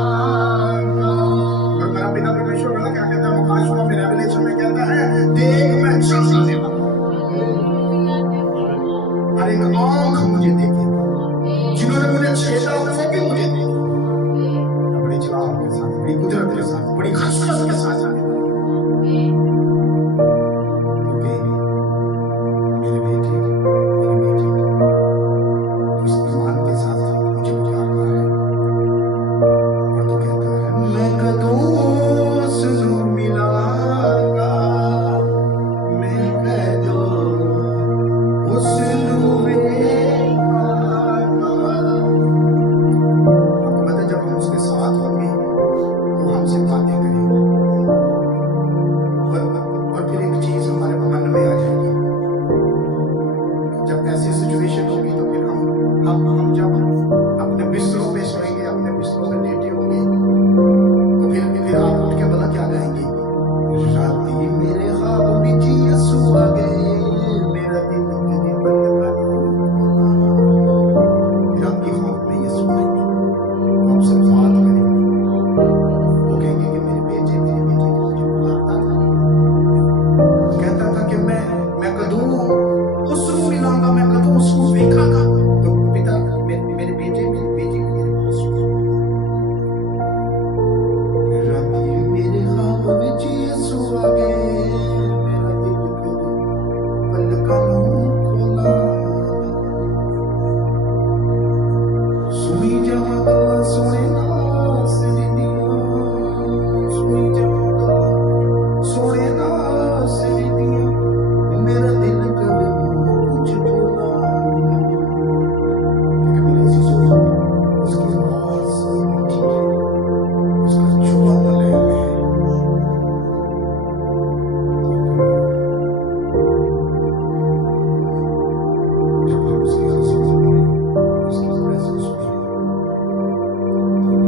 और मेरा पिता परमेश्वर वाला क्या कहता है, मुकाश में रेवलेशन में कहता है, देख मैं चलने वाला, हर एक आंख मुझे देखे, जिन्होंने मुझे छेड़ा वो भी मुझे देखे। बड़ी जलाल के साथ, बड़ी कुदरत के साथ, बड़ी खसखस के साथ आने वाला, क्योंकि मेरे बेटे तो इस ईमान के साथ मुझे पुकार रहा है और तो कहता है, मैं कदों से मिलाऊंगा, मैं कदों से मिलाऊंगा। आपको पता है, जब हम उसके साथ होंगे तो हमसे बातें करेंगे और फिर एक चीज हमारे मन में आ जाएगी। जब ऐसी सिचुएशन होगी तो फिर हम जब अपने बिस्तरों पे सोएंगे, अपने बिस्तरों पे लेटे होंगे, तो फिर आप उठ के भला क्या गाएंगे, राती मेरे ख्वाब में यीशु आ गए, मेरा दिल तेरे बंद कर। फिर आपकी ख्वाब में यीशु आएंगे, वो आपसे बात करेंगे, वो कहेंगे कि मेरे बेटे मुझे बुलाता था, कहता था कि मैं कदों उसको मिलाऊंगा, मैं कदों उसको देखांगा। तो पिता मेरे बेटे मेरे पास राती मेरे ख्वाब में यीशु आ गए, मेरा दिल करे पलकां खोला, सुनी जावां गल्लां सोहणे नास दियां, सुनी जावां गल्लां सोहणे नास दियां, मेरा दिल करे कुछ बोला, क्योंकि मेरे अज़ीज़ों उसकी आवाज़ मीठी है, उसका छुआ मुलायम है। जब हम उसकी हुज़ूर में, उसकी प्रेज़ेंस में, तो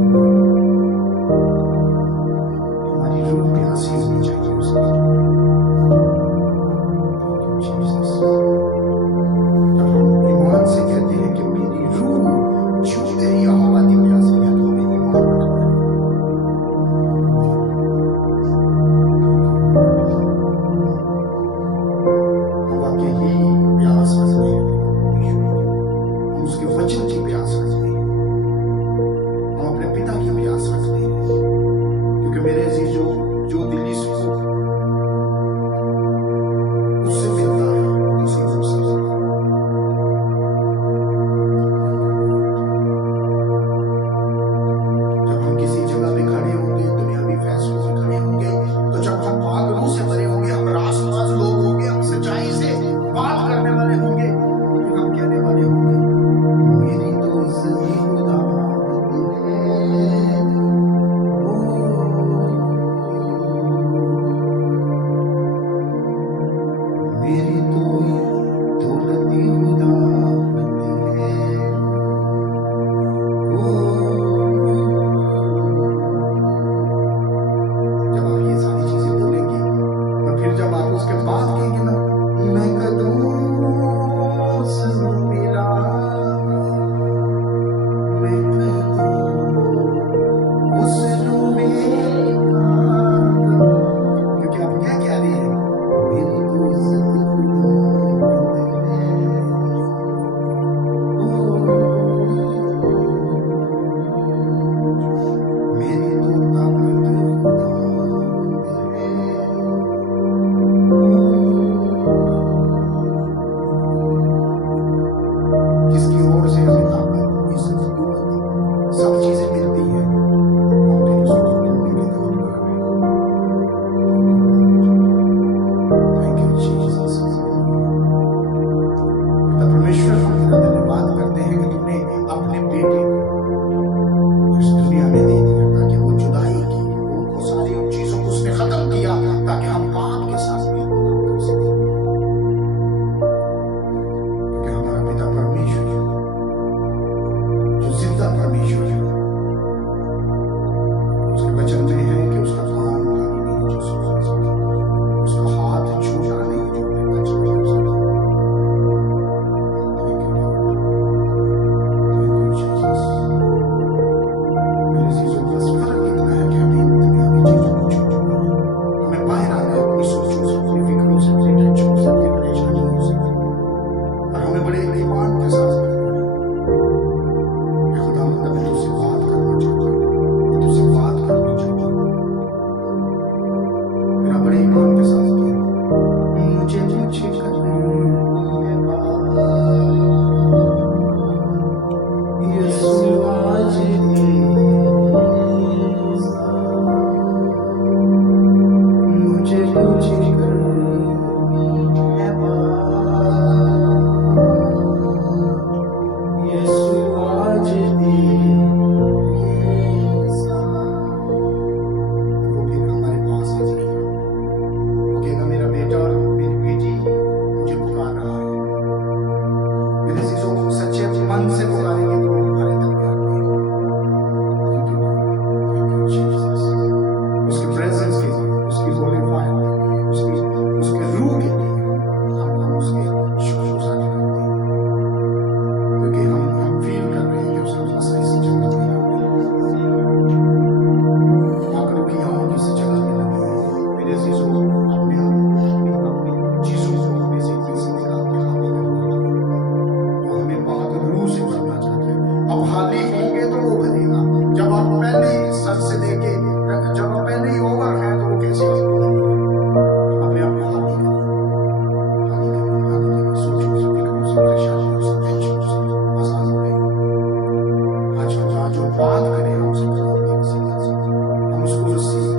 बात करे हमसे क्रांति की सत्ता से, हम उसको रिसीव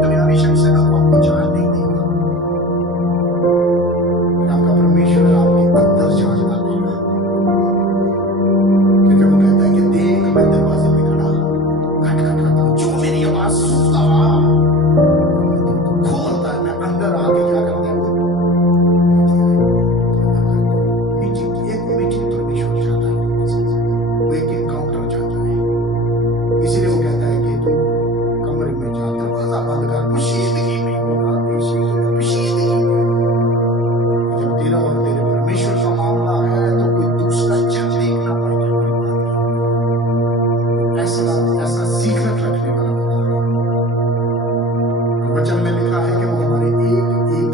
करने वाले यीशु सीधा सीधा वचन में लिखा है कि वो हमारे एक एक